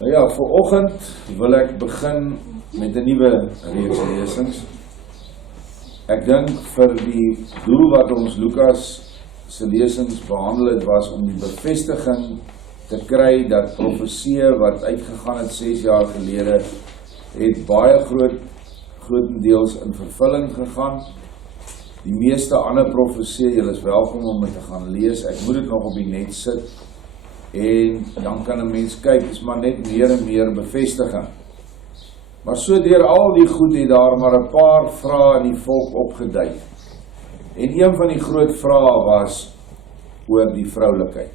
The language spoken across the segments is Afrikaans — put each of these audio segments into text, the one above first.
Nou ja, vanoggend wil ek begin met 'n nuwe reeks lesings. Ek dink vir die doel wat ons Lukas se lesings behandel het, was om die bevestiging te kry dat profeseë wat uitgegaan het 6 jaar gelede, het baie grotendeels in vervulling gegaan. Die meeste ander profeseë, julle is welkom om dit te gaan lees. Ek moet dit nog op die net sit. En dan kan 'n mens kyk, is maar net meer en meer bevestiging. Maar so deur al die goed het daar maar 'n paar vrae in die volk opgeduik. En een van die groot vrae was oor die vroulikheid.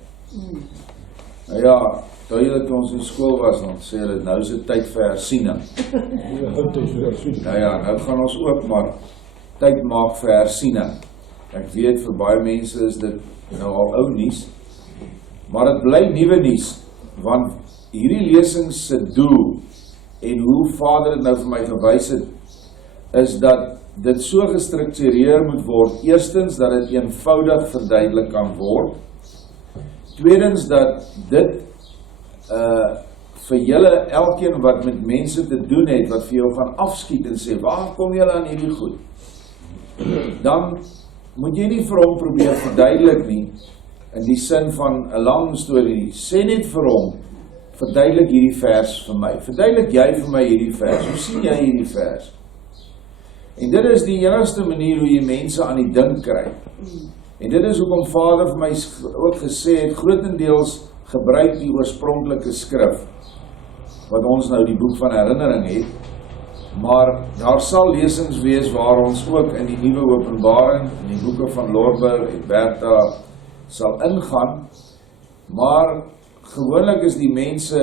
Nou ja, toe ons in skool was, dan sê hulle, nou is dit tyd vir hersiening. Nou ja, nou gaan ons ook maar tyd maak vir hersiening. Ek weet, vir baie mense is dit nou al ou nuus, maar dit bly nuwe nuus, want hierdie lesings se doel, en hoe Vader dit nou vir my gewys het, is dat dit so gestruktureer moet word. Eerstens, dat dit eenvoudig verduidelik kan word. Tweedens, dat dit vir julle, elkeen wat met mense te doen het, wat vir jou gaan afskiet en sê, waar kom julle aan hierdie goed? Dan moet jy nie vir hom probeer verduidelik nie, in die sin van 'n lang storie. Sê net vir hom, verduidelik hierdie vers vir my. Verduidelik jy vir my hierdie vers. Hoe sien jy hierdie vers? En dit is die enigste manier hoe jy mense aan die dink kry. En dit is hoekom Vader vir my ook gesê het, grotendeels gebruik die oorspronklike skrif, wat ons nou die boek van herinnering het, maar daar sal lesings wees waar ons ook in die nuwe Openbaring, in die boeke van Lorber en Bertha sal ingaan, maar gewoonlik is die mense,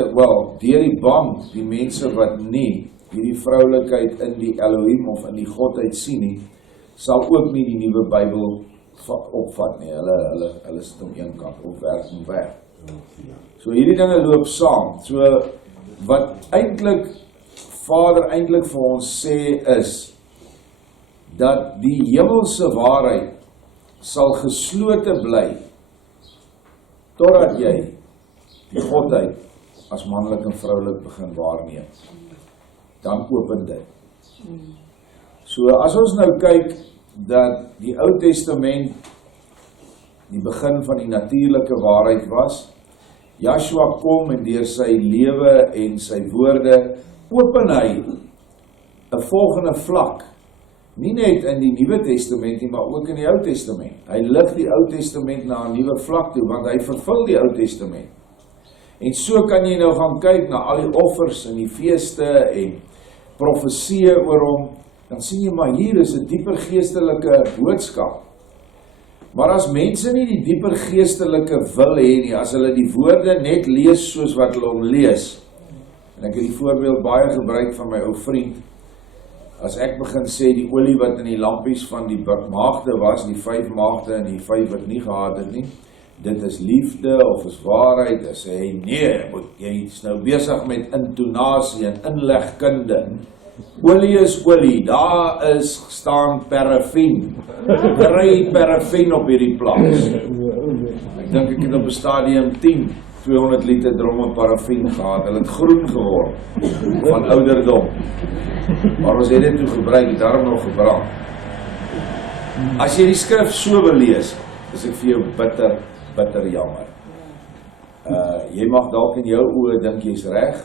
deur die bank, die mense wat nie hierdie vroulikheid in die Elohim of in die Godheid sien nie, sal ook nie die nuwe Bybel opvat nie. Hulle sit om een kant op, werk en weg. So hierdie dinge loop saam. So wat Vader eintlik vir ons sê is, dat die hemelse waarheid sal geslote bly, totdat jy die Godheid as manlik en vroulik begin waarneem. Dan open dit. So as ons nou kyk, dat die Ou Testament die begin van die natuurlike waarheid was, Joshua kom en deur sy lewe en sy woorde open hy 'n volgende vlak, nie net in die Nuwe Testament nie, maar ook in die Ou Testament. Hy lig die Ou Testament na 'n nuwe vlak toe, want hy vervul die Ou Testament. En so kan jy nou gaan kyk na al die offers en die feeste en profeseë oor hom, dan sien jy maar hier is 'n dieper geestelike boodskap. Maar as mense nie die dieper geestelike wil hê nie, as hulle die woorde net lees soos wat hulle hom lees, en ek het die voorbeeld baie gebruik van my ou vriend, as ek begin sê die olie wat in die lampies van die maagde was, die 5 maagde en die 5 wat nie gehad het nie, dit is liefde of is waarheid, dan sê hy, nee, jy is nou besig met intonasie en inlegkunde. Olie is olie, daar staan paraffin. Kry paraffin op hierdie plaas. Ek dink ek het op 'n stadium 200 liter dromme paraffin gehad. Hulle het groen geword van ouderdom. Maar ons het dit toe gebruik, het daarom nog gebrand. As jy die skrif so wil lees, is ek vir jou bitter jammer. Jy mag dalk in jou oë dink jy's reg,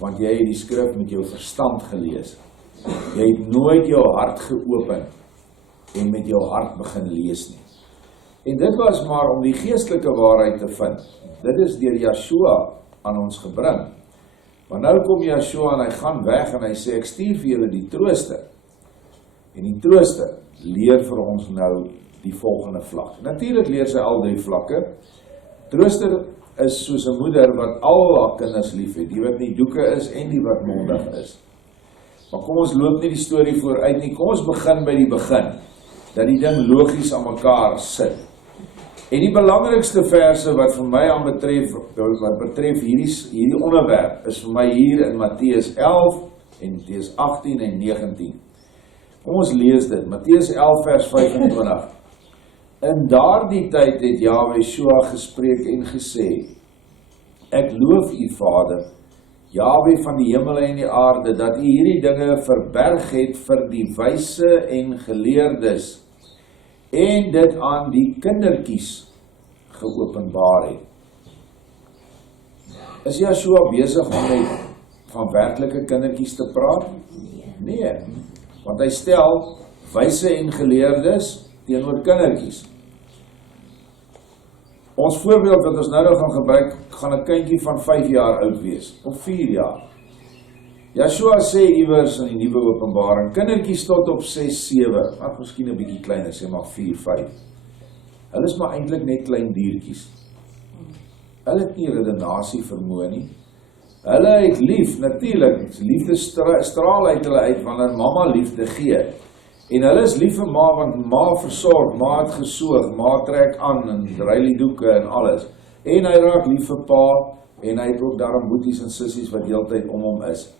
want jy het die skrif met jou verstand gelees. Jy het nooit jou hart geopen en met jou hart begin lees nie. En dit was maar om die geestelike waarheid te vind. Dit is deur Joshua aan ons gebring. Maar nou kom Joshua en hy gaan weg en hy sê, ek stuur vir julle die trooster. En die trooster leer vir ons nou die volgende vlak. Natuurlik leer sy al 3 vlakke. Trooster is soos 'n moeder wat al haar kinders lief het, die wat nie doeke is en die wat mondig is. Maar kom ons loop nie die storie vooruit nie, kom ons begin by die begin, dat die ding logies aan mekaar sit. En die belangrikste verse wat vir my wat betref hierdie onderwerp, is vir my hier in Matteus 11 en Matteus 18 en 19. Kom ons lees dit, Matteus 11 vers 25. In daardie tyd het Jahwe Yeshua gespreek en gesê, ek loof u Vader, Jahwe van die hemel en die aarde, dat U hierdie dinge verberg het vir die wyse en geleerdes, en dit aan die kindertjies geopenbaar het. Is Yeshua besig om net van werklike kindertjies te praat? Nee, want hy stel wyse en geleerdes teenoor kindertjies. Ons voorbeeld wat ons nou gaan gebruik, gaan 'n kindjie van 5 jaar oud wees, of 4 jaar. Yeshua sê iewers in die nuwe openbaring, kindertjies tot op 6, 7, maar miskien 'n bietjie kleiner, sê maar 4, 5. Hulle is maar eintlik net klein diertjies. Hulle het nie redenasie vermoë nie. Hulle het lief, natuurlik, liefde straal uit hulle uit wanneer mamma liefde gee. En hulle is lief vir ma, want ma versorg, ma het gesoog, ma trek aan en dry die doeke en alles. En hy raak lief vir pa, en hy het ook daarom boeties en sissies wat heeltyd om hom is.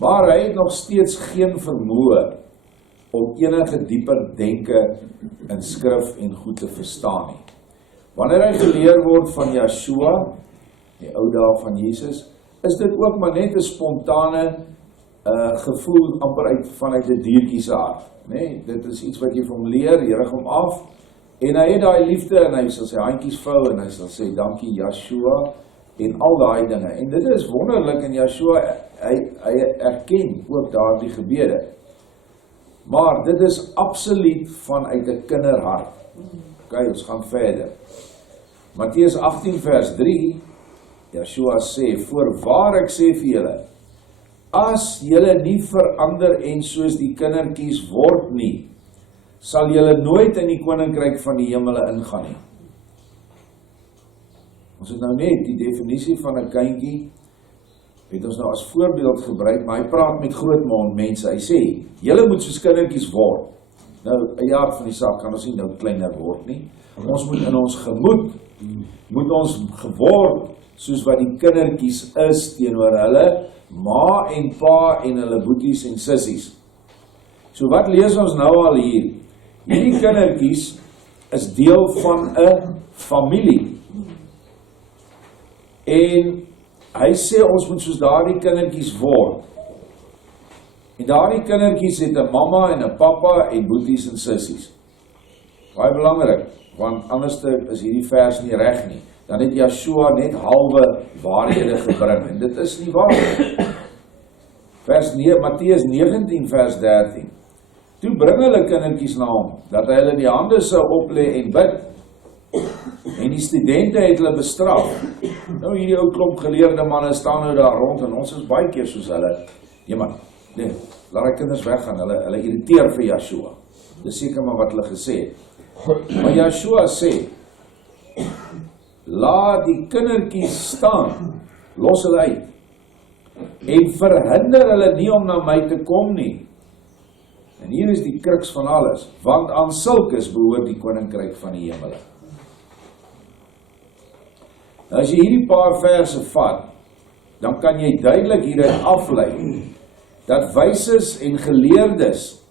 Maar hy het nog steeds geen vermoë om enige dieper denke in skrif en goed te verstaan nie. Wanneer hy geleer word van Yeshua, die ou dae van Jesus, is dit ook maar net 'n spontane gevoel amper vanuit 'n diertjie se hart. Nee, dit is iets wat jy van hom leer, jy rig hom af, en hy het daai liefde, en hy sal sy handjies vou, en hy sal sê, dankie Yeshua, en al daai dinge. En dit is wonderlik, en Yeshua, hy erken ook daardie gebede. Maar dit is absoluut vanuit 'n kinderhart. Okay, ons gaan verder. Matteus 18 vers 3, Yeshua sê, voorwaar ek sê vir julle, as julle nie verander en soos die kindertjies word nie, sal julle nooit in die koninkryk van die hemele ingaan nie. Ons het nou net die definisie van 'n kindjie, het ons nou as voorbeeld gebruik, maar hy praat met groot mond mense. Hy sê, julle moet soos kindertjies word. Nou, 'n jaar van die saak kan ons nie nou kleiner word nie. Ons moet in ons gemoed, moet ons geword, soos wat die kindertjies is teenoor hulle, ma en pa en hulle boeties en sissies. So wat lees ons nou al hier? Hierdie kindertjies is deel van 'n familie. En hy sê ons moet soos daardie kindertjies word. En daardie kindertjies het 'n mamma en 'n pappa en boeties en sissies. Baie belangrik, want anders is hierdie vers nie reg nie. Dan het Yeshua net halwe waarhede gebring, en dit is nie waar nie. Matteus 19 vers 13. Toe bring hulle kindertjies na hom, dat hy hulle die hande sou oplê en bid. En die studente het hulle bestraf. Nou hierdie ou klomp geleerde manne staan nou daar rond, en ons is baie keer soos hulle. Nee, laat die kinders weggaan, hulle irriteer vir Yeshua. Dis seker maar wat hulle gesê het. Maar Yeshua sê, laat die kindertjies staan, los hulle uit, en verhinder hulle nie om na my te kom nie. En hier is die kruks van alles, want aan sulkes behoort die koninkryk van die hemele. Nou as jy hierdie paar verse vat, dan kan jy duidelik hieruit aflei, dat wyses en geleerdes,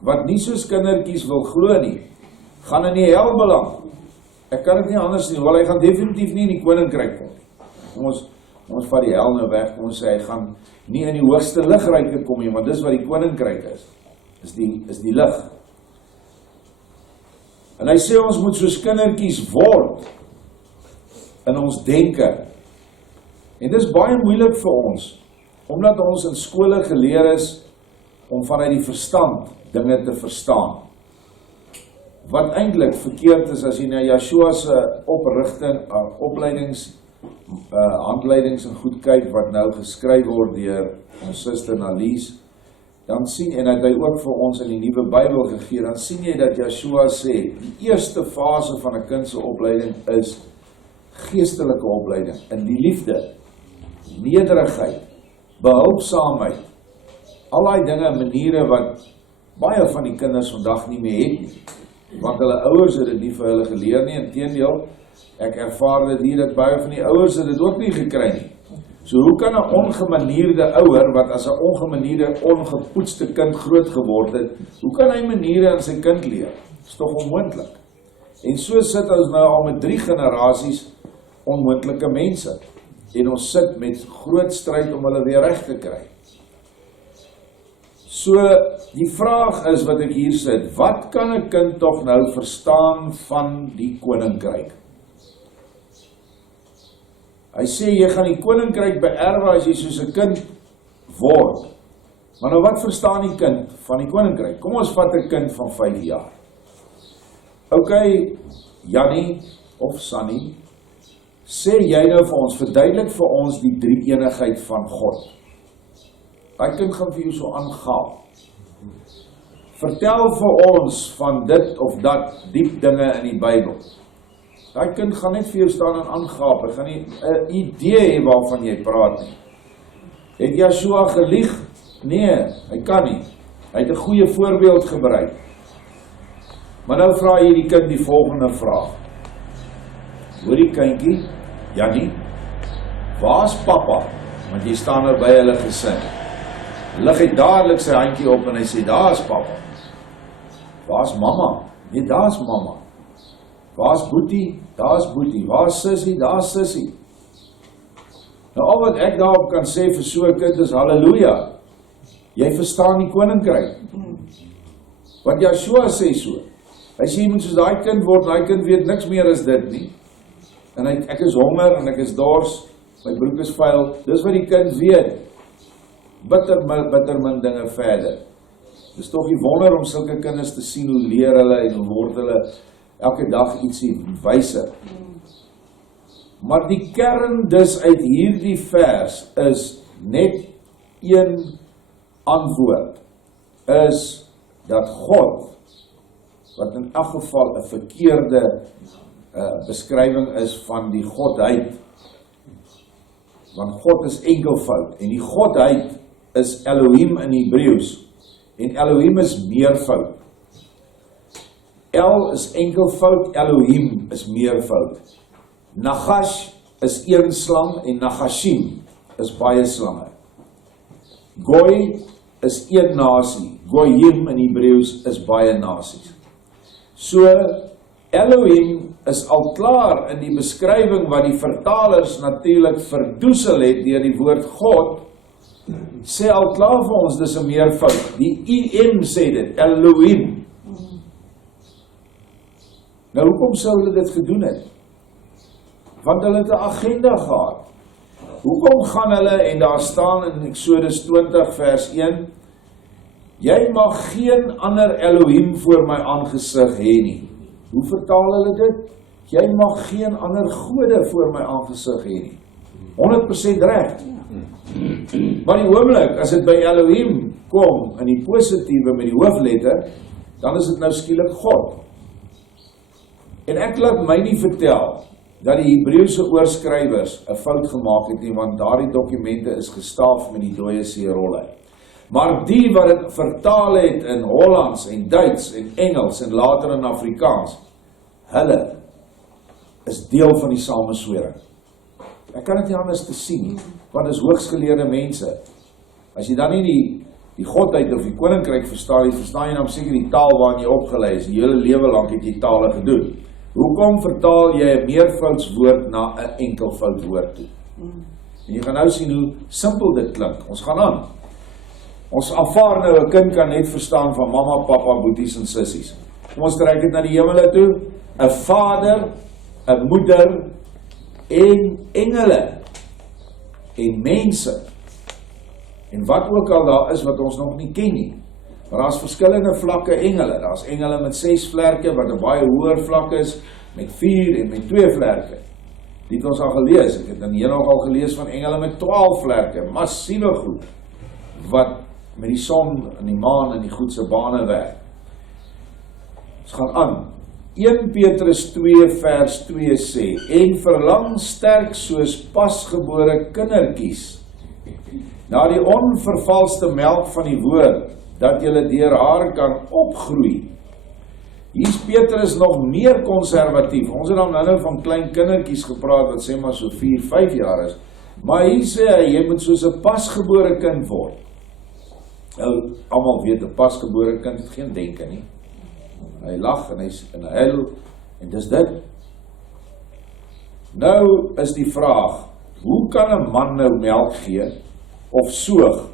wat nie soos kindertjies wil glo nie, gaan in die hel beland. Ek kan dit nie anders nie, want hy gaan definitief nie in die koninkryk kom. Ons vat die hel nou weg, ons sê hy gaan nie in die hoogste ligryke kom nie, want dis wat die koninkryk is die lig. En hy sê ons moet soos kindertjies word in ons denke. En dis baie moeilik vir ons, omdat ons in skole geleer is om vanuit die verstand dinge te verstaan. Wat eintlik verkeerd is as jy na Yeshua se handleidings en goed kyk wat nou geskryf word deur ons suster Nalies, dan sien, en het hy ook vir ons in die nuwe Bybel gegee, dan sien jy dat Yeshua sê, die eerste fase van 'n kind se opleiding is geestelike opleiding, in die liefde, nederigheid, behulpsaamheid, al die dinge, maniere wat baie van die kinders vandag nie meer het nie, want hulle ouers het dit nie vir hulle geleer nie, inteendeel, ek ervaar dit hier, dat baie van die ouers het dit ook nie gekry nie. So hoe kan 'n ongemanierde ouer, wat as 'n ongemanierde, ongepoetste kind groot geword het, hoe kan hy maniere aan sy kind leer? Is tog onmoontlik. En so sit ons nou al met 3 generasies onmoontlike mense. en ons sit met groot stryd om hulle weer reg te kry. So, die vraag is wat ek hier sit, wat kan 'n kind tog nou verstaan van die koninkryk? Hy sê, jy gaan die koninkryk beerwe as jy soos 'n kind word. Maar nou wat verstaan die kind van die koninkryk? Kom ons vat 'n kind van 5 jaar. Ok, Jannie of Sunny, sê jy nou vir ons, verduidelik vir ons die drie-eenigheid van God. Daai kind gaan vir jou so aangaap. Vertel vir ons van dit of dat diep dinge in die Bybel. Daai kind gaan net vir jou staan en aangaap. Hy gaan nie 'n idee hê waarvan jy praat nie. Het Yeshua gelieg? Nee, hy kan nie. Hy het 'n goeie voorbeeld gebruik. Maar nou vra jy die kind die volgende vraag. Hoor die kindjie, Jannie, waar's pappa? Want jy staan nou by hulle gesin. Lig hy dadelik sy handjie op en hy sê, daar's pappa. Waar's mamma? Nee, daar's mamma. Waar's boetie? Daar's boetie. Waar's sussie? Daar's sussie. Nou al wat ek daarop kan sê vir so 'n kind is halleluja. Jy verstaan die koninkryk. Want Yeshua sê so. Hy sê jy moet soos daai kind word, daai kind weet niks meer as dit nie. En ek is honger en ek is dors, my broek is vuil. Dis wat die kind weet. Bitter min dinge verder. Dis tog die wonder om sulke kinders te sien hoe leer hulle en hoe word hulle elke dag ietsie wyser. Maar die kern dus uit hierdie vers is net een antwoord, is dat God, wat in elk geval 'n verkeerde beskrywing is van die Godheid, want God is enkelvoud, en die Godheid is Elohim in Hebreëus, en Elohim is meervoud. El is enkelvoud, Elohim is meervoud. Nagash is een slang en Nagashim is baie slange. Goy is een nasie, Goyim in Hebreëus is baie nasies. So, Elohim is al klaar in die beskrywing wat die vertalers natuurlik verdoesel het deur die woord God, sê al klaar vir ons, dis 'n meervoud. Die IM sê dit, Elohim. Nou, hoekom sou hulle dit gedoen het? Want hulle het 'n agenda gehad. Hoekom gaan hulle, en daar staan in Exodus 20 vers 1, jy mag geen ander Elohim voor my aangesig hê nie. Hoe vertaal hulle dit? Jy mag geen ander gode voor my aangesig hê nie. 100% reg. Maar die oomblik, as dit by Elohim kom, in die positiewe met die hoofletter, dan is dit nou skielik God. En ek laat my nie vertel dat die Hebreëse oorskrywers 'n fout gemaak het nie, want daardie dokumente is gestaaf met die dooie see rolle. Maar die wat dit vertaal het in Hollands en Duits en Engels en later in Afrikaans, hulle is deel van die sameswering. Ek kan dit nie anders te sien, want is hoogsgeleerde mense. As jy dan nie die Godheid of die koninkryk verstaan jy dan seker die taal waarin jy opgelei is. Die hele lewe lank het jy tale gedoen. Hoekom vertaal jy 'n meervoudswoord na 'n enkelvoudwoord toe? En jy gaan nou sien hoe simpel dit klink. Ons gaan aan. Ons aanvaar nou 'n kind kan net verstaan van mamma, pappa, boeties en sissies. Kom ons trek dit na die hemele toe. 'n Vader, 'n moeder en engele en mense. En wat ook al daar is wat ons nog nie ken nie. Maar daar's verskillende vlakke engele. Daar's engele met 6 vlerke wat 'n baie hoër vlak is, met 4 en met 2 vlerke. Dit het ons al gelees. Ek het dan hier nog al gelees van engele met 12 vlerke, massiewe goed, wat met die son en die maan en die goed se bane werk. Ons gaan aan. 1 Petrus 2 vers 2 sê, en verlang sterk soos pasgebore kindertjies na die onvervalste melk van die woord, dat julle deur haar kan opgroei. Hier is Petrus nog meer konservatief. Ons het dan nou van klein kindertjies gepraat wat sê maar so 4, 5 jaar is. Maar hier sê hy, jy moet soos 'n pasgebore kind word. Nou, almal weet 'n pasgebore kind het geen denke nie. Hy lag en hy huil en dis dit. Nou is die vraag, hoe hoe kan 'n man nou melk gee, of soog,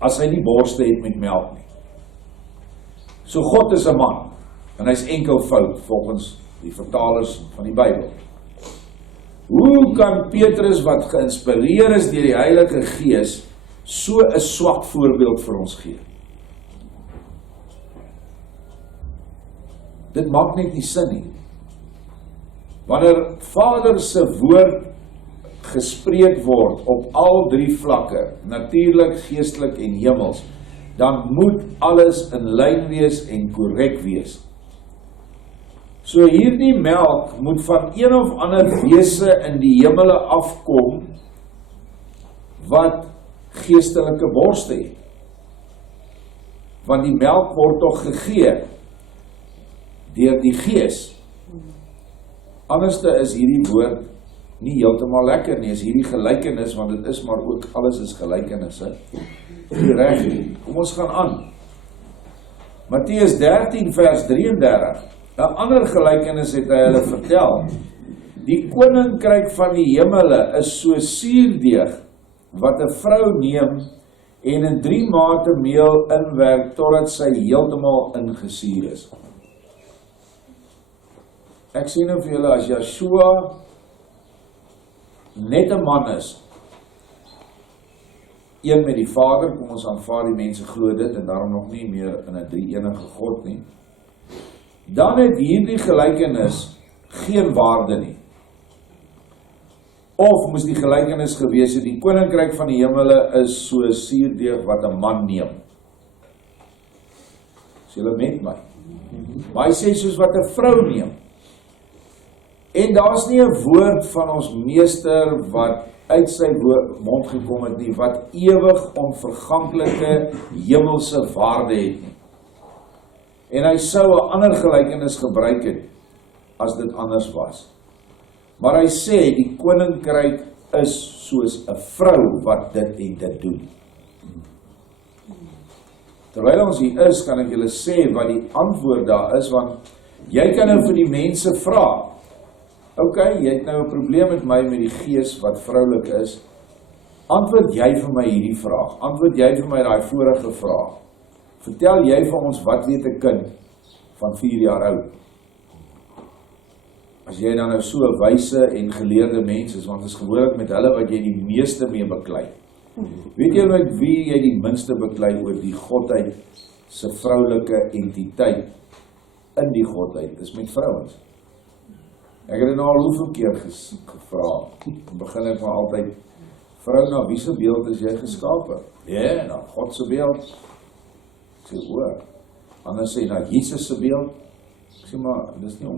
as hy nie borste het met melk nie? So God is 'n man, en hy is enkelvoud, volgens die vertalers van die Bybel. Hoe kan Petrus, wat geïnspireer is deur die Heilige Gees, so 'n swak voorbeeld vir ons gee? Dit maak net nie sin nie. Wanneer Vader se woord gespreek word op al drie vlakke, natuurlik, geestelik en hemels, dan moet alles in lyn wees en korrek wees. So hierdie melk moet van een of ander wese in die hemele afkom, wat geestelike borste het. Want die melk word tog gegee deur die Gees. Anderste is hierdie woord nie heeltemal lekker nie, is hierdie gelykenis, want dit is maar ook, alles is gelykenisse, nie reg nie. Kom ons gaan aan. Matteus 13 vers 33, 'n ander gelykenis het hy hulle vertel. Die koninkryk van die hemele is so suurdeeg, wat 'n vrou neem en in 3 mate meel inwerk, totdat sy heeltemal ingesuur is. Ek sê nou vir julle, as Yeshua net 'n man is, een met die Vader, kom ons aanvaar die mense glo dit, en daarom nog nie meer in 'n drie-enige God nie, dan het hierdie gelykenis geen waarde nie. Of moes die gelykenis gewees het, die koninkryk van die hemele is so suurdeeg wat 'n man neem. Is julle met my? Maar hy sê soos wat 'n vrou neem. En daar's nie 'n woord van ons meester wat uit sy mond gekom het nie, wat ewig onverganklike hemelse waarde het nie. En hy sou 'n ander gelykenis gebruik het, as dit anders was. Maar hy sê, die koninkryk is soos 'n vrou wat dit en dit doen. Terwyl ons hier is, kan ek julle sê wat die antwoord daar is, want jy kan nou vir die mense vra, OK, jy het nou 'n probleem met my met die gees wat vroulik is. Antwoord jy vir my hierdie vraag. Antwoord jy vir my daai vorige vraag. Vertel jy vir ons, wat weet 'n kind van 4 jaar oud? As jy dan nou so 'n wyse en geleerde mens is, want dit is gewoonlik met hulle wat jy die meeste mee beklei. Weet jy met wie jy die minste beklei oor die Godheid se vroulike entiteit in die Godheid, is met vrouens. Ek het dit nou al hoeveel keer gevra. Dan begin ek maar altyd, vrou, na wie se beeld is jy geskape? Ja, na God se beeld. Ek sê, anders sê, na Jesus se beeld. Ek sê, maar,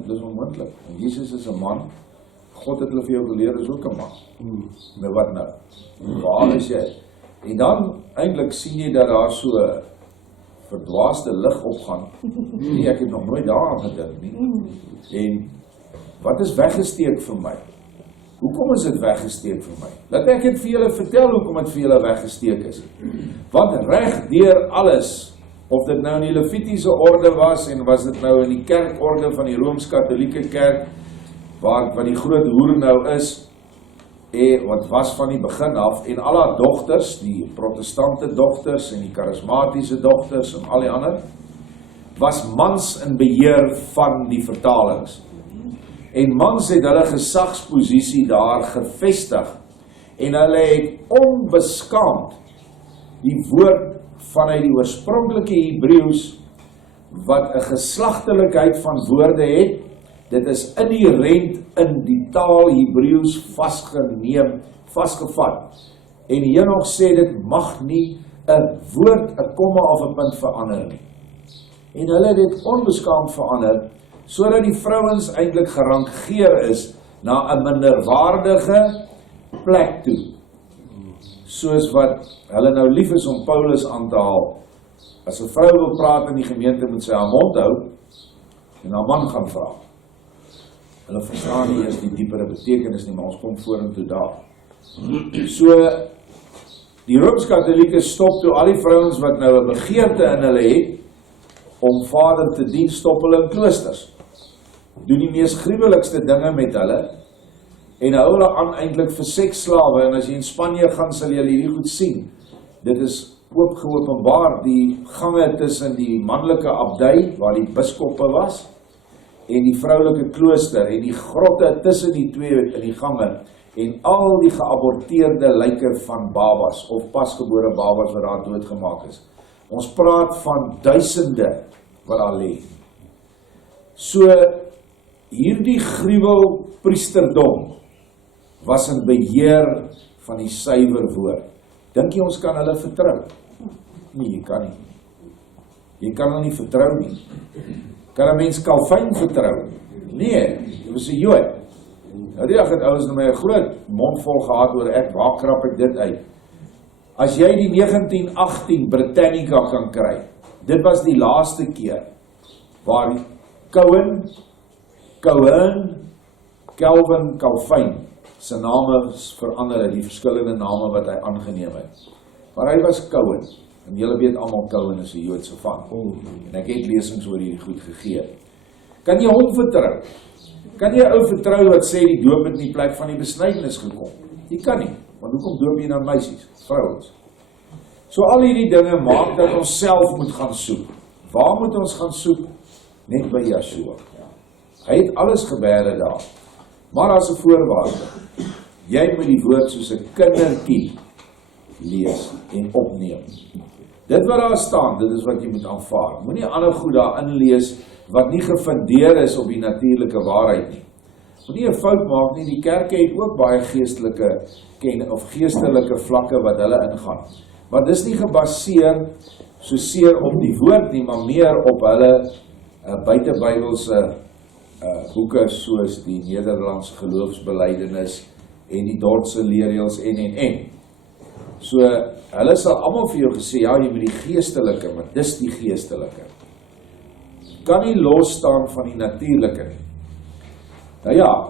dis onmoontlik. En Jesus is 'n man. God het hulle vir jou geleer, is ook 'n man. Nou wat nou? Waar is jy? En dan, eintlik sien jy dat daar so verdwaaste lig opgaan. Nee, ek het nog nooit daaraan gedink nie. En wat is weggesteek vir my? Hoekom is dit weggesteek vir my? Laat ek het vir julle vertel hoekom het vir julle weggesteek is. Want reg deur alles, of dit nou in die Levitiese orde was, en was dit nou in die kerkorde van die Rooms-Katolieke kerk, wat die groot hoer nou is, wat was van die begin af, en al haar dogters, die protestante dogters, en die charismatiese dogters, en al die ander, was mans in beheer van die vertalings. En mans het hulle gesagsposisie daar gevestig, en hulle het onbeskaamd die woord vanuit die oorspronklike Hebreëus, wat 'n geslagtelikheid van woorde het, dit is inherent in die taal Hebreëus vasgevat. En Henog sê, dit mag nie 'n woord, 'n komma of 'n punt verander nie. En hulle het dit onbeskaamd verander, sodat die vrouens eintlik gerangeer is na 'n minderwaardige plek toe. Soos wat hulle nou lief is om Paulus aan te haal. As 'n vrou wil praat in die gemeente, moet sy haar mond hou en haar man gaan vra. Hulle verstaan nie eers die diepere betekenis nie, maar ons kom vorentoe daar. So, die Rooms-Katolieke stop toe al die vrouens wat nou 'n begeerte in hulle het, om Vader te dien, stop hulle in kloosters. Doen die mees gruwelikste dinge met hulle, en hou hulle aan eintlik vir seksslawe, en as jy in Spanje gaan, sal jy hierdie goed sien. Dit is geopenbaar, die gange tussen die manlike abdij, waar die biskoppe was, en die vroulike klooster, en die grotte tussen die twee in die gange, en al die geaborteerde lyke van babas, of pasgebore babas wat daar doodgemaak is. Ons praat van duisende wat daar lê. So, hierdie gruwel priesterdom was in beheer van die suiwer woord. Dink jy ons kan hulle vertrou? Nee, jy kan nie. Jy kan hulle nie vertrou nie. Kan 'n mens Calvin vertrou? Nee, dit was 'n Jood. Nou die dag het ouens nou my 'n groot mondvol gehad oor waar krap ek dit uit. As jy die 1918 Britannica kan kry, dit was die laaste keer waar Calvin, Calvin sy name verander het, die verskillende name wat hy aangeneem het. Maar hy was Calvin, en julle weet almal Calvin is 'n Joodse van. En ek het lesings oor hierdie goed gegee. Kan jy hom vertrou? Kan jy 'n ou vertrou wat sê die doop het in die plek van die besnydenis gekom? Jy kan nie, want hoekom doop jy dan meisies, vrouens? So al hierdie dinge maak dat ons self moet gaan soek. Waar moet ons gaan soek? Net by Yeshua. Hy het alles gebeure daar. Maar as 'n voorwaarde, jy moet die woord soos 'n kindertjie lees en opneem. Dit wat daar staan, dit is wat jy moet aanvaar. Moenie ander goed daarin lees wat nie gefundeer is op die natuurlike waarheid nie. Moenie 'n fout maak nie, die kerke het ook baie geestelike vlakke wat hulle ingaan. Maar dis nie gebaseer soseer op die woord nie, maar meer op hulle buitebybelse boeke soos die Nederlandse geloofsbelijdenis en die Dordtse leerreëls en. So, hulle sal almal vir jou gesê, ja, jy moet die geestelike, maar dis die geestelike. Kan nie losstaan van die natuurlike nie. Nou ja,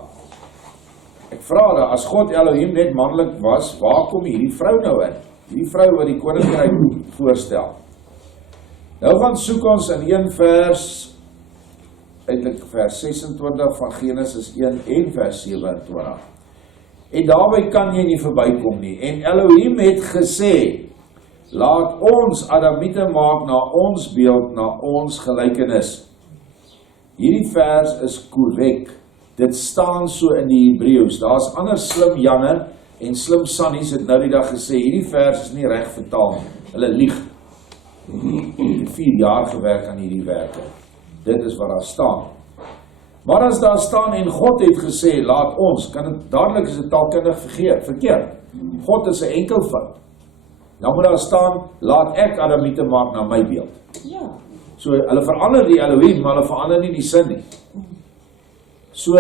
ek vra dat, as God Elohim net manlik was, waar kom hierdie vrou nou in? Hierdie vrou wat die koninkryk voorstel. Nou gaan soek ons in een vers, eintlik vers 26 van Genesis 1 en vers 27. En daarby kan jy nie verbykom nie. En Elohim het gesê, laat ons Adamiete maak na ons beeld, na ons gelykenis. Hierdie vers is korrek. Dit staan so in die Hebreëus. Daar's ander slim Janne en slim Sannies het nou die dag gesê, hierdie vers is nie reg vertaal nie. Hulle lieg. Ek het 4 jaar gewerk aan hierdie werke. Dit is wat daar staan. Maar as daar staan en God het gesê, laat ons, kan het dadelik is dit taalkundig verkeerd. God is 'n enkelvoud. Dan moet daar staan, laat ek Adamiete maak na my beeld. Ja. So, hulle verander die Elohim, maar hulle verander nie die sin nie. So,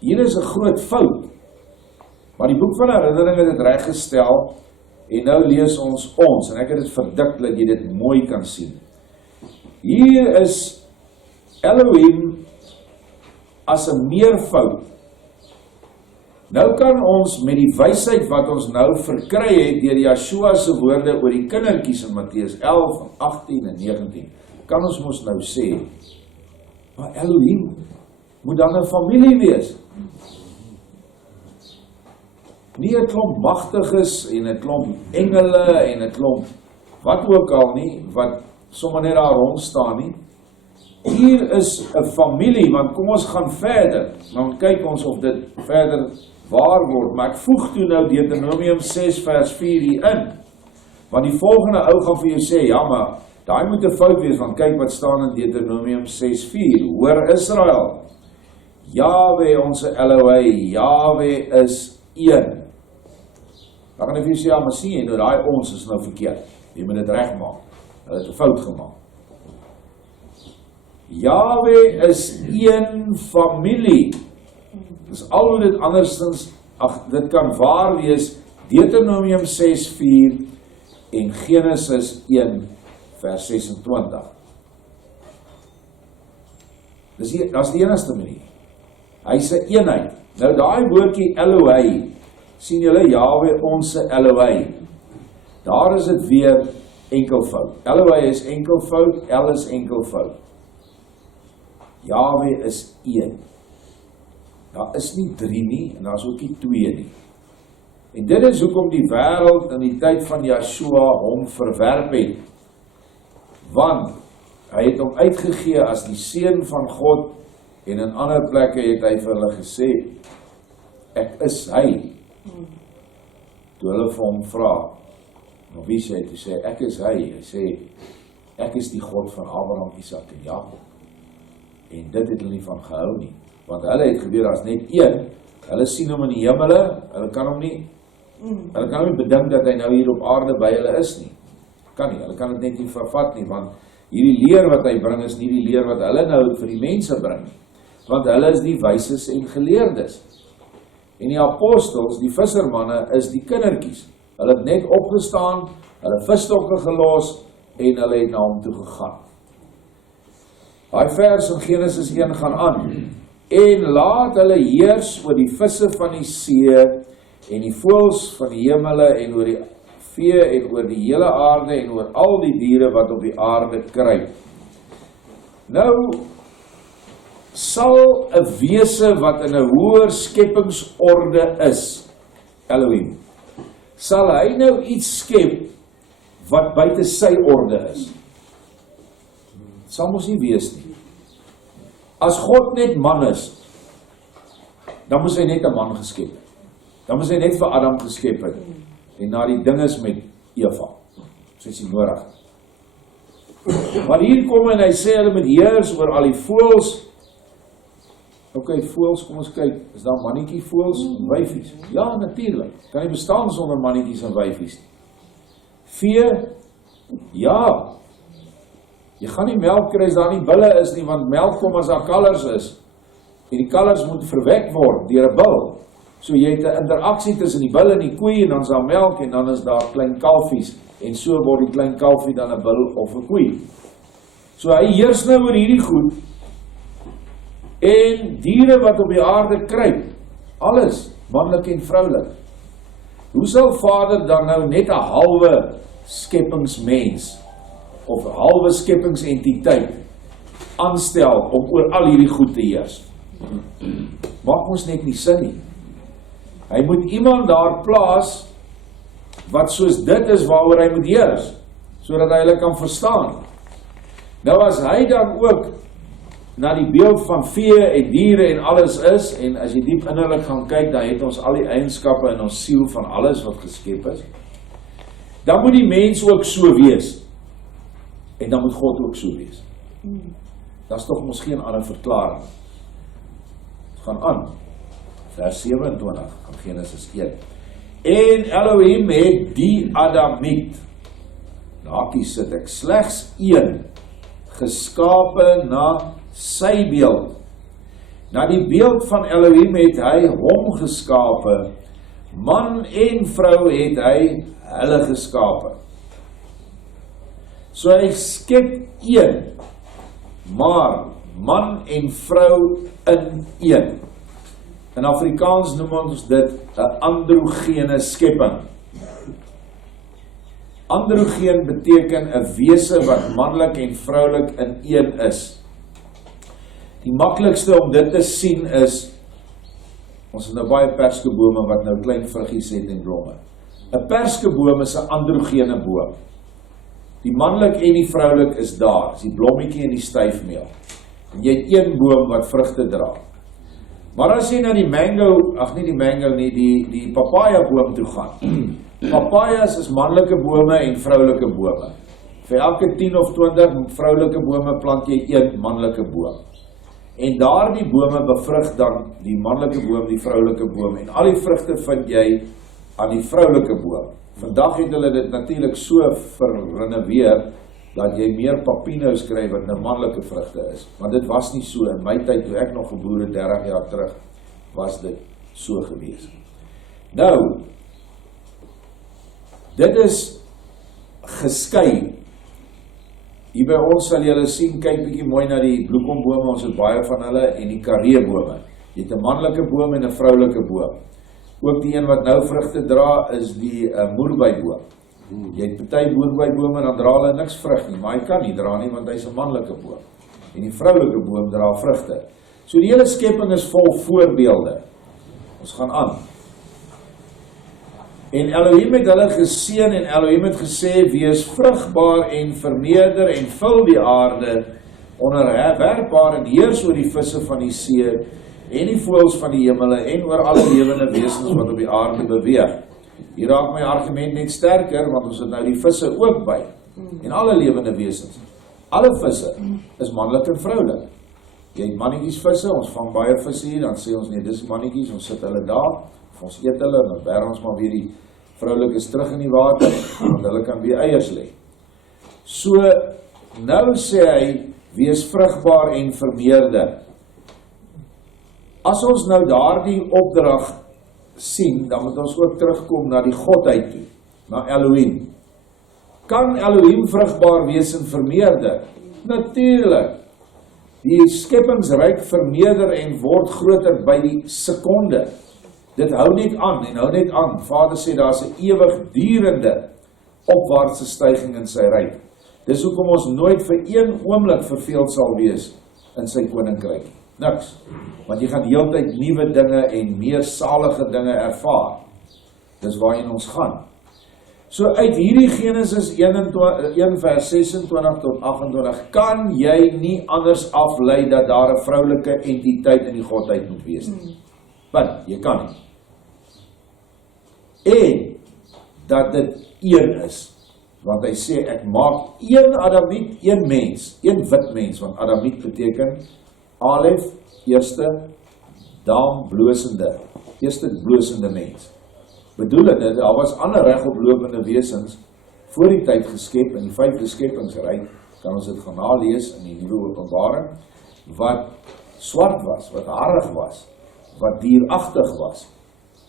hier is 'n groot fout. Maar die boek van herinnering het dit reggestel, en nou lees ons, en ek het dit verdik, dat jy dit mooi kan sien. Hier is Elohim as 'n meervoud. Nou kan ons met die wysheid wat ons nou verkry het deur Yeshua se woorde oor die kindertjies in Matteus 11, 18 en 19, kan ons mos nou sê, maar Elohim moet dan 'n familie wees. Nie 'n klomp magtiges en 'n klomp engele en 'n klomp wat ook al nie, wat sommer net daar rond staan nie. Hier is 'n familie, want kom ons gaan verder, dan kyk ons of dit verder waar word, maar ek voeg toe nou Deuteronomium 6 vers 4 hier in, want die volgende ou gaan vir jou sê, ja maar, daai moet 'n fout wees, want kyk wat staan in Deuteronomium 6:4, hoor Israel, Yahweh ons Elohim, Yahweh is een. Dan kan ek vir jou sê, ja maar sien jy, nou daai ons is nou verkeerd, jy moet dit reg maak, hulle het 'n fout gemaak. Yahweh is een familie. Dis al hoe dit andersins, dit kan waar wees, Deuteronomium 6:4 en Genesis 1 vers 26. Dis die enigste manier. Hy sê eenheid. Nou daai woordjie Elohim, sien julle, Yahweh ons Elohim. Daar is dit weer enkelvoud. Elohim is enkelvoud, El is enkelvoud. Yahweh is een. Daar is nie 3 nie, en daar is ook nie 2 nie. En dit is hoekom die wêreld in die tyd van Yeshua hom verwerp het. Want hy het hom uitgegee as die seun van God, en in ander plekke het hy vir hulle gesê, ek is hy. Toe hulle vir hom vra, maar wie sê, toe sê, ek is hy sê, ek is die God van Abraham, Isak en Jakob. En dit het hulle nie van gehou nie, want hulle het gebeur as net een, hulle sien hom in die hemele, hulle kan hom nie bedink dat hy nou hier op aarde by hulle is nie, kan nie, hulle kan dit net nie vervat nie, want hierdie leer wat hy bring is nie die leer wat hulle nou vir die mense bring nie, want hulle is die wyses en geleerdes. En die apostels, die vissermanne, is die kindertjies. Hulle het net opgestaan, hulle visstokke gelos, en hulle het na hom toe gegaan. Daai vers in Genesis 1 gaan aan. En laat hulle heers oor die visse van die see, en die voëls van die hemele, en oor die vee, en oor die hele aarde, en oor al die diere wat op die aarde kruip. Nou, sal 'n wese wat in 'n hoër skepingsorde is, Elohim, sal hy nou iets skep wat buite sy orde is? Sal mos nie wees nie. As God net man is, dan moes hy net 'n man geskep het. Dan moes hy net vir Adam geskep het. En na die ding is met Eva. Soos hy nodig. Maar hier kom en hy sê hulle moet heers oor al die voëls. Ok, voëls, kom ons kyk, is daar mannetjie voëls en wyfies? Ja, natuurlik. Kan nie bestaan sonder mannetjies en wyfies nie. Vee? Ja. Jy gaan nie melk kry as daar nie bulle is nie, want melk kom as daar kalvers is. En die kalvers moet verwek word deur 'n bul. So jy het 'n interaksie tussen die bulle en die koei, en dan is daar melk, en dan is daar klein kalfies, en so word die klein kalfie dan 'n bul of 'n koei. So hy heers nou oor hierdie goed, en diere wat op die aarde kruip, alles, manlik en vroulik. Hoe sal Vader dan nou net 'n halwe skepingsmens, of 'n halwe skepingsentiteit, aanstel om oor al hierdie goed te heers? Maak ons net nie sin nie. Hy moet iemand daar plaas, wat soos dit is waaroor hy moet heers, sodat hy hulle kan verstaan. Nou as hy dan ook na die beeld van vee en diere en alles is, en as jy diep innerlik gaan kyk, dan het ons al die eienskappe in ons siel van alles wat geskep is, dan moet die mens ook so wees, en dan moet God ook so wees. Dat is toch mos geen ander verklaring. Het gaan aan, vers 27 van Genesis 1. En Elohim het die Adamiet, naakie sit ek, slegs een, geskape na sy beeld. Na die beeld van Elohim het hy hom geskape, man en vrou het hy hulle geskape. So hy skep een, maar man en vrou in een. In Afrikaans noem ons dit 'n androgene skepping. Androgeen beteken 'n wese wat manlik en vroulik in een is. Die maklikste om dit te sien is, ons het nou baie perskebome wat nou klein vruggies het en blomme. 'n perskeboom is 'n androgene boom. Die manlik en die vroulik is daar, is die blommetjie en die styfmeel. En jy het een boom wat vrugte dra. Maar as jy na die mango, die papaya boom toe gaan. Papayas is manlike bome en vroulike bome. Vir elke 10 of 20 vroulike bome plant jy een manlike boom. En daardie bome bevrug dan die manlike boom, die vroulike boom. En al die vrugte vind jy aan die vroulike boom. Vandag het hulle dit natuurlik so verrenoveer, dat jy meer papino's kry wat nou manlike vrugte is. Maar dit was nie so, in my tyd toe ek nog geboor het 30 jaar terug, was dit so gewees. Nou, dit is geskei. Hier by ons sal julle sien, kyk bietjie mooi na die bloekombome, ons het baie van hulle, en die kareebome. Jy het 'n manlike boom en 'n vroulike boom. Ook die een wat nou vrugte dra, is die moerbeiboom. Jy het party moerbeibome, dan dra hulle niks vrug nie, maar hy kan nie dra nie, want hy's 'n manlike boom. En die vroulike boom dra vrugte. So die hele skepping is vol voorbeelde. Ons gaan aan. En Elohim het hulle geseën en Elohim het gesê, wees vrugbaar en vermeerder en vul die aarde, onderwerpbaar en heers oor die visse van die see en die voëls van die hemele en oor alle lewende wesens wat op die aarde beweeg. Hier raak my argument net sterker, want ons het nou die visse ook by. En alle lewende wesens. Alle visse is manlik en vroulik. Jy het mannetjies visse, ons vang baie visse hier, dan sê ons nee, dis mannetjies, ons sit hulle daar, of ons eet hulle, en dan berg ons maar weer die vroulikes terug in die water, want hulle kan weer eiers lê. So, nou sê hy, wees vrugbaar en vermeerder. As ons nou daardie opdrag sien, dan moet ons ook terugkom na die Godheid toe, na Elohim. Kan Elohim vrugbaar wees en vermeerder? Natuurlijk. Die skeppingsryk vermeerder en word groter by die sekonde. Dit hou net aan en hou net aan. Vader sê, daar is 'n ewigdurende opwaartse styging in sy ryk. Dis hoekom ons nooit vir een oomblik verveeld sal wees in sy koninkryk. Niks. Want jy gaan heeltyd nuwe dinge en meer salige dinge ervaar. Dis waarheen ons gaan. So uit hierdie Genesis 1 vers 26 tot 28 kan jy nie anders aflei dat daar 'n vroulike entiteit in die Godheid moet wees nie. Want jy kan nie. En dat dit een is. Want hy sê, ek maak een Adamiet, een mens, een wit mens, want Adamiet beteken Alef, eerste, Dam, blosende, eerste blosende mens. Bedoelende, daar was ander regoplopende wesens voor die tyd geskep, in die 5de skepingsryk, kan ons dit gaan nalees in die nuwe Openbaring, wat swart was, wat harig was, wat dieragtig was.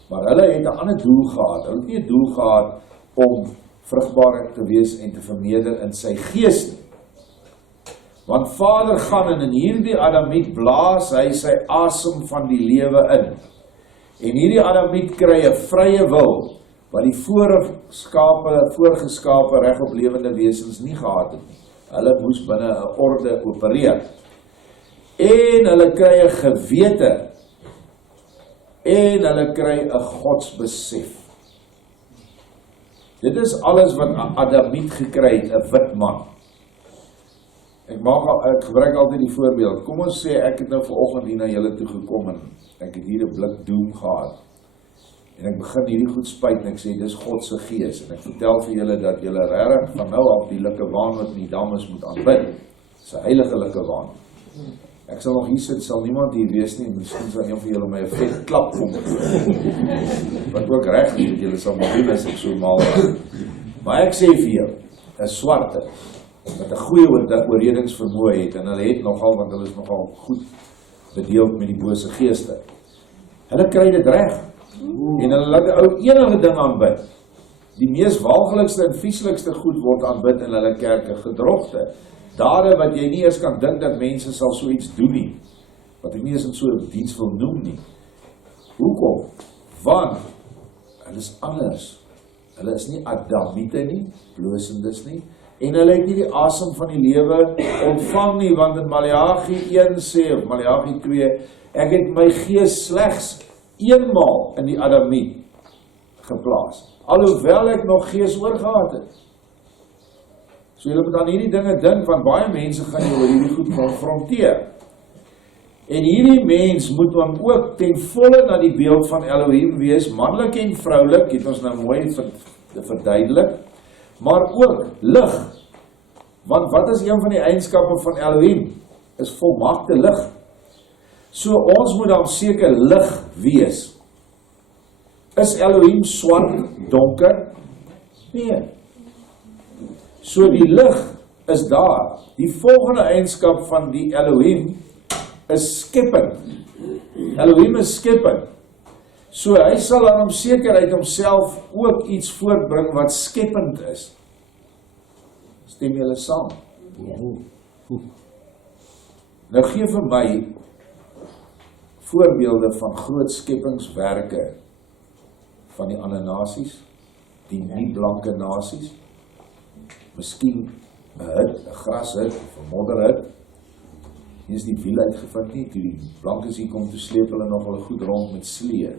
Maar hulle het 'n ander doel gehad. Hulle het nie 'n doel gehad om vrugbaar te wees en te vermeerder in sy gees nie. Want Vader gaan en in hierdie Adamiet blaas hy sy asem van die lewe in. En hierdie Adamiet kry 'n vrye wil, wat die voorgeskape regop lewende wesens nie gehad het nie. Hulle moes binne 'n orde opereer. En hulle kry 'n gewete. En hulle kry 'n godsbesef. Dit is alles wat Adamiet gekry het, 'n wit man. Ek gebruik altyd die voorbeeld. Kom ons sê, ek het nou vanoggend hier na julle toe gekom en ek het hier 'n blik doem gehad. En ek begin hierdie goed spuit en ek sê, dis God se gees. En ek vertel vir julle dat julle regtig van nou af die likkewaan wat in die dam is moet aanbid. Dis 'n heilige likkewaan. Ek sal nog hier sit, sal niemand hier wees nie, miskien sal een van julle my 'n vet klap kom. Wat ook reg is, julle sal maar doen as ek so maal. Maar ek sê vir jou, 'n swarte, wat 'n goeie oorredingsvermoë het, en hulle het nogal, want hulle is nogal goed bedeeld met die bose geeste. Hulle kry dit reg. En hulle laat 'n ou enige ding aanbid. Die mees walgelikste en vieslikste goed word aanbid in hulle kerke, gedrogte. Dade wat jy nie eens kan dink dat mense sal so iets doen nie. Wat ek nie eens in so 'n diens wil noem nie. Hoekom? Want hulle is anders. Hulle is nie Adamiete nie, blosendes nie. En hulle het nie die asem van die lewe ontvang nie, want in Maleagi 1 sê, of Maleagi 2, ek het my gees slegs eenmaal in die Adamiet geplaas. Alhoewel ek nog gees oorgehad het. So julle moet aan hierdie dinge dink, want baie mense gaan jou oor hierdie goed konfronteer. En hierdie mens moet dan ook ten volle na die beeld van Elohim wees, manlik en vroulik, het ons nou mooi verduidelik, maar ook lig. Want wat is een van die eienskappe van Elohim? Is volmaakte lig. So ons moet dan seker lig wees. Is Elohim swart, donker? Nee. So die lig is daar. Die volgende eienskap van die Elohim is skepping. Elohim is skepping. So hy sal aan hom seker uit homself ook iets voortbring wat skeppend is. Stem julle saam? Nou gee vir my voorbeelde van groot skeppingswerke van die ander nasies, die nie blanke nasies, miskien 'n hut, 'n grashut of 'n modderhut, nie is die wiel uitgevind nie, toe die blankes hier kom, toe sleep hulle nog hulle goed rond met slee.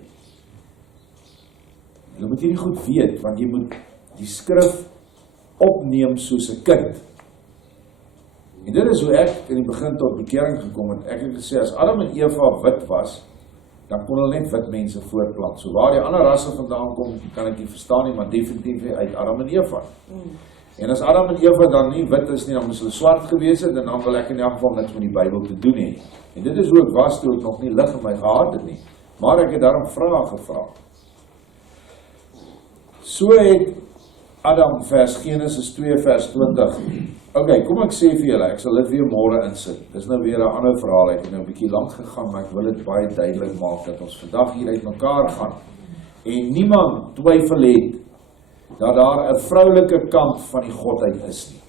Jy moet hierdie goed weet, want jy moet die skrif opneem soos 'n kind. En dit is hoe ek in die begin tot bekering gekom het. Ek het gesê, as Adam en Eva wit was, dan kon hulle net wit mense voortplant. So waar die ander rasse vandaan kom, kan ek nie verstaan nie, maar definitief uit Adam en Eva. En as Adam en Eva dan nie wit is nie, dan moes hulle swart gewees het, en dan wil ek in elk geval niks met die Bybel te doen hê. En dit is hoe ek was toe ek nog nie lig in my gehad het nie. Maar ek het daarom vrae gevra. So het Adam, Genesis 2 vers 20. Ok, kom ek sê vir julle, ek sal dit weer môre insit. Dis nou weer 'n ander verhaal, ek het nou 'n bietjie lank gegaan, maar ek wil dit baie duidelik maak, dat ons vandag hier uit mekaar gaan, en niemand twyfel het, dat daar 'n vroulike kant van die Godheid is nie.